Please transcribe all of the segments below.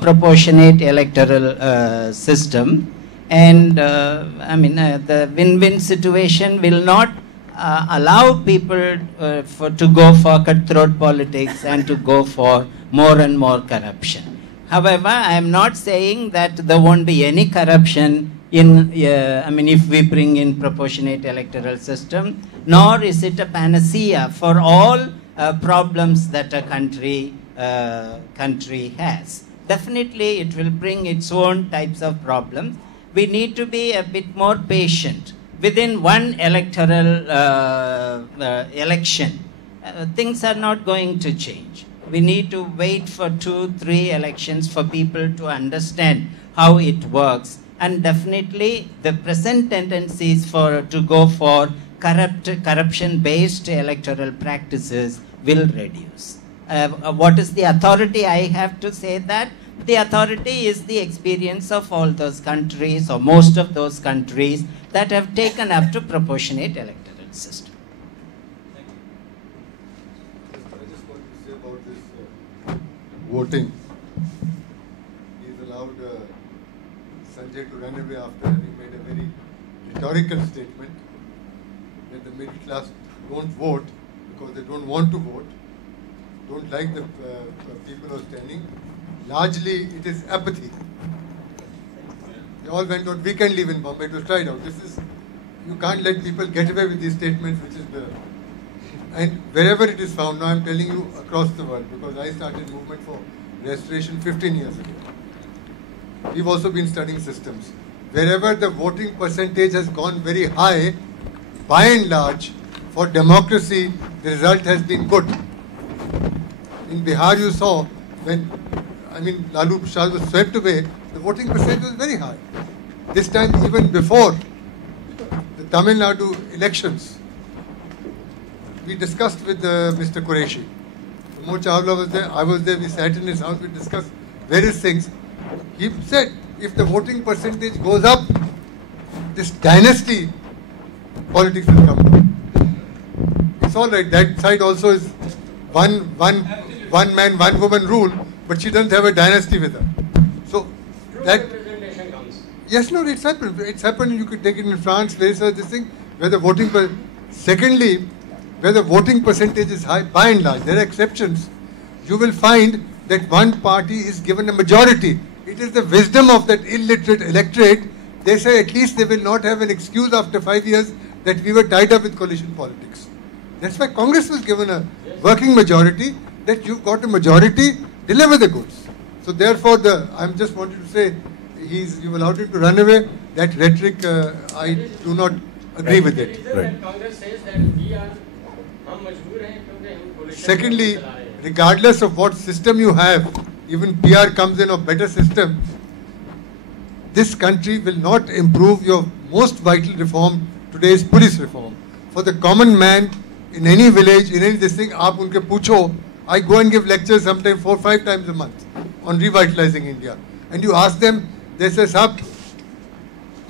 proportionate electoral system. And the win-win situation will not allow people to go for cutthroat politics and to go for more and more corruption. However, I am not saying that there won't be any corruption in, if we bring in proportionate electoral system, nor is it a panacea for all problems that a country has. Definitely, it will bring its own types of problems. We need to be a bit more patient. Within one electoral election, things are not going to change. We need to wait for 2-3 elections for people to understand how it works. And definitely, the present tendencies to go for corruption-based electoral practices will reduce. What is the authority? I have to say that the authority is the experience of all those countries, or most of those countries, that have taken up to proportionate electoral system. I just want to say about this voting. He's allowed Sanjay to run away after having made a very rhetorical statement that the middle class don't vote because they don't want to vote, don't like the people who are standing. Largely, it is apathy. They all went on weekend leave in Bombay. It was tried out. You can't let people get away with these statements, which is and wherever it is found, now I'm telling you across the world, because I started movement for restoration 15 years ago. We've also been studying systems. Wherever the voting percentage has gone very high, by and large, for democracy, the result has been good. In Bihar, you saw when Lalu Prasad was swept away, the voting percentage was very high. This time, even before the Tamil Nadu elections, we discussed with Mr. Qureshi. Pramod Chawla was there, I was there, we sat in his house, we discussed various things. He said, if the voting percentage goes up, this dynasty politics will come down. It's all right, that side also is one man, one woman rule, but she doesn't have a dynasty with her. So that yes, no, it's happened. It's happened. You could take it in France, this thing, where the voting. Secondly, where the voting percentage is high, by and large, there are exceptions. You will find that one party is given a majority. It is the wisdom of that illiterate electorate. They say at least they will not have an excuse after 5 years that we were tied up with coalition politics. That's why Congress was given a working majority. That you've got a majority, deliver the goods. So therefore, I'm just wanting to say, you've allowed him to run away. That rhetoric, I do not agree with it. Right. Congress says that we are. Secondly, regardless of what system you have, even PR comes in, or better system, this country will not improve. Your most vital reform today is police reform. For the common man in any village, in any this thing, aap unke pucho. I go and give lectures sometimes 4-5 times a month on revitalizing India. And you ask them, they say, Sahab,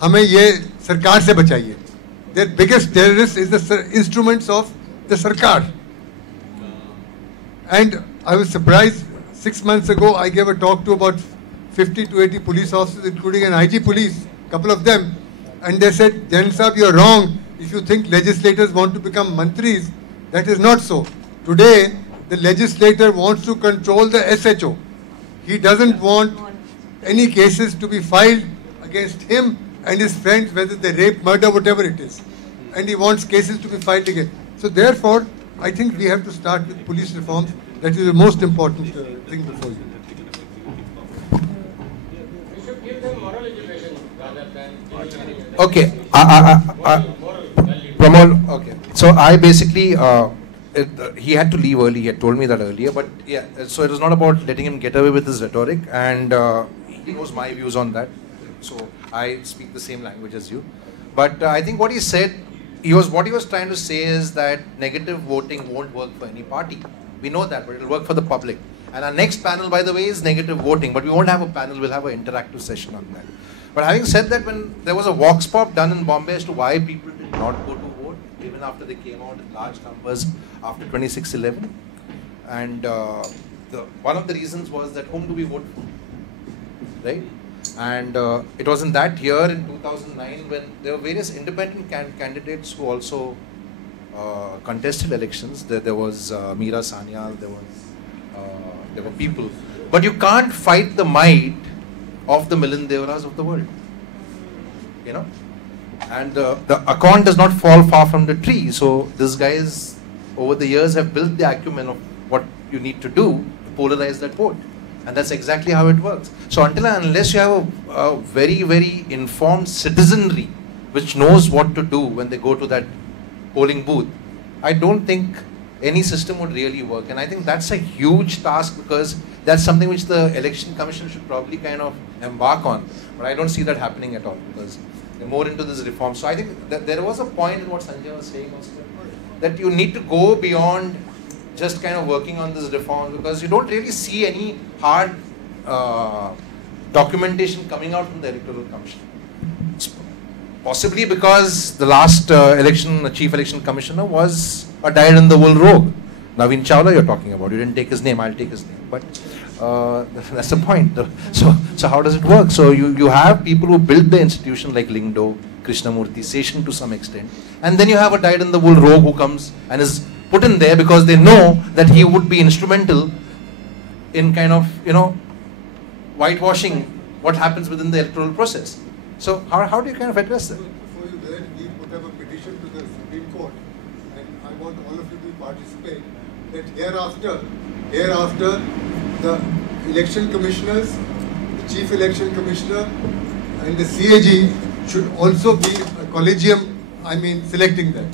hame ye sarkar se bachaiye. Their biggest terrorist is the instruments of the sarkar. And I was surprised, 6 months ago, I gave a talk to about 50 to 80 police officers, including an IG police, a couple of them. And they said, Jain Sahab, you're wrong. If you think legislators want to become mantris, that is not so. Today, the legislator wants to control the SHO. He doesn't want any cases to be filed against him and his friends, whether they rape, murder, whatever it is. And he wants cases to be filed against. So therefore, I think we have to start with police reforms. That is the most important thing before you. We should give them moral education rather than... Okay. Pramod, okay. So I basically... he had to leave early, he had told me that earlier, but yeah, so it was not about letting him get away with his rhetoric, and he knows my views on that, so I speak the same language as you. But I think what he said, what he was trying to say is that negative voting won't work for any party. We know that, but it will work for the public. And our next panel, by the way, is negative voting, but we won't have a panel, we'll have an interactive session on that. But having said that, when there was a vox pop done in Bombay as to why people did not go to vote, even after they came out in large numbers after 26/11, and one of the reasons was that whom do we vote for? right? And it was in that year in 2009 when there were various independent candidates who also contested elections. There was Meera Sanyal, there were people. But you can't fight the might of the Milind Deoras of the world, you know. And the acorn does not fall far from the tree. So these guys over the years have built the acumen of what you need to do to polarize that vote. And that's exactly how it works. So until and unless you have a very, very informed citizenry which knows what to do when they go to that polling booth, I don't think any system would really work. And I think that's a huge task, because that's something which the Election Commission should probably kind of embark on. But I don't see that happening at all, because they're more into this reform. So I think that there was a point in what Sanjay was saying also, that you need to go beyond just kind of working on this reform, because you don't really see any hard documentation coming out from the Electoral Commission. Possibly because the last Chief Election Commissioner was a dyed-in-the-wool rogue. Naveen Chawla you're talking about. You didn't take his name, I'll take his name. But that's the point. So how does it work? So you have people who build the institution like Lingdo, Krishnamurthy, Seshan to some extent. And then you have a dyed-in-the-wool rogue who comes and is put in there because they know that he would be instrumental in kind of, whitewashing what happens within the electoral process. So how do you kind of address that? Before you do that, we put up a petition to the Supreme Court, and I want all of you to participate, that hereafter the election commissioners, the chief election commissioner and the CAG should also be a collegium, selecting them.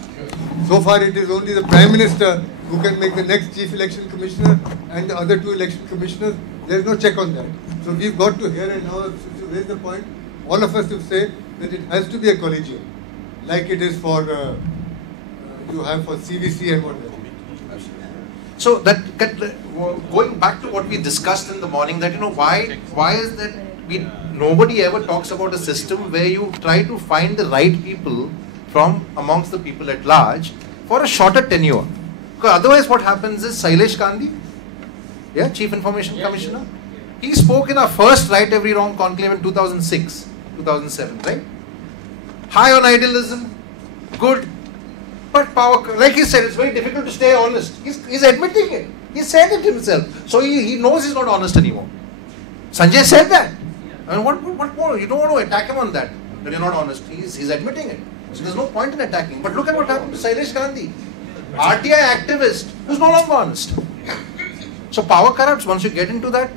So far it is only the Prime Minister who can make the next chief election commissioner and the other two election commissioners. There is no check on that. So we've got to here and now, since you raise the point, all of us to say that it has to be a collegium, like it is for, you have for CVC and whatever. So going back to what we discussed in the morning, that why is that nobody ever talks about a system where you try to find the right people from amongst the people at large for a shorter tenure. Because otherwise what happens is Shailesh Gandhi, Chief Information Commissioner, he spoke in our first Right Every Wrong conclave in 2006, 2007, right? High on idealism, good, but power, like he said, it's very difficult to stay honest. He's admitting it. He said it himself. So he knows he's not honest anymore. Sanjay said that. I mean, what more? You don't want to attack him on that you're not honest. He's admitting it. So there's no point in attacking. But look at what happened to Shailesh Gandhi, RTI activist who's no longer honest. So power corrupts. Once you get into that,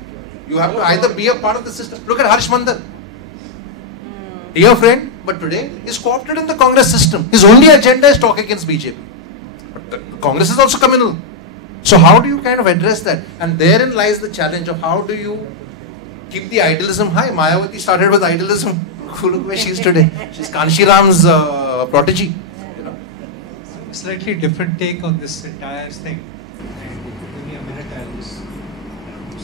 you have to either be a part of the system. Look at Harsh Mandal. Dear friend, but today he's co-opted in the Congress system. His only agenda is talk against BJP. But the Congress is also communal. So how do you kind of address that? And therein lies the challenge of how do you keep the idealism high. Mayawati started with idealism. Look where she is today. She's Kanshi Ram's protege. Slightly different take on this entire thing. And give me a minute, I'll just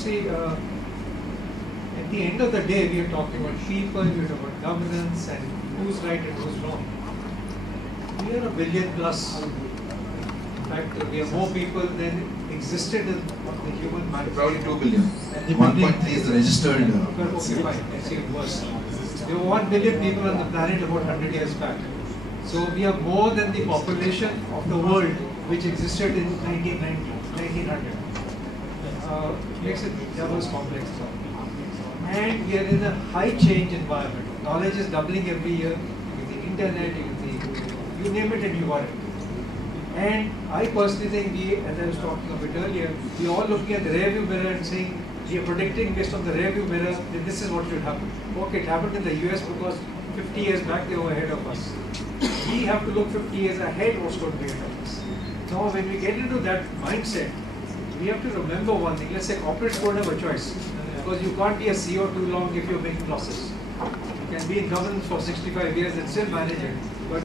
see. At the end of the day, we are talking about people, we are talking about governance, and who's right and who's wrong. We are 1 billion plus. In fact, we are more people than existed in the human mind. Probably 2 billion. 1.3 is the registered. Okay, fine. Let's see it worse. There were 1 billion people on the planet about 100 years back. So we are more than the population of the world which existed in 1900. Makes it double complex. And we are in a high change environment. Knowledge is doubling every year with the internet, you name it and you got it. And I personally think we, as I was talking a bit earlier, we are all looking at the rearview mirror and saying, we are predicting based on the rearview mirror that this is what should happen. Okay, it happened in the US because 50 years back they were ahead of us. We have to look 50 years ahead what's going to be ahead of us. Now when we get into that mindset, we have to remember one thing. Let's say corporates don't have a choice. Because you can't be a CEO too long if you're making losses. You can be in governance for 65 years and still manage it. But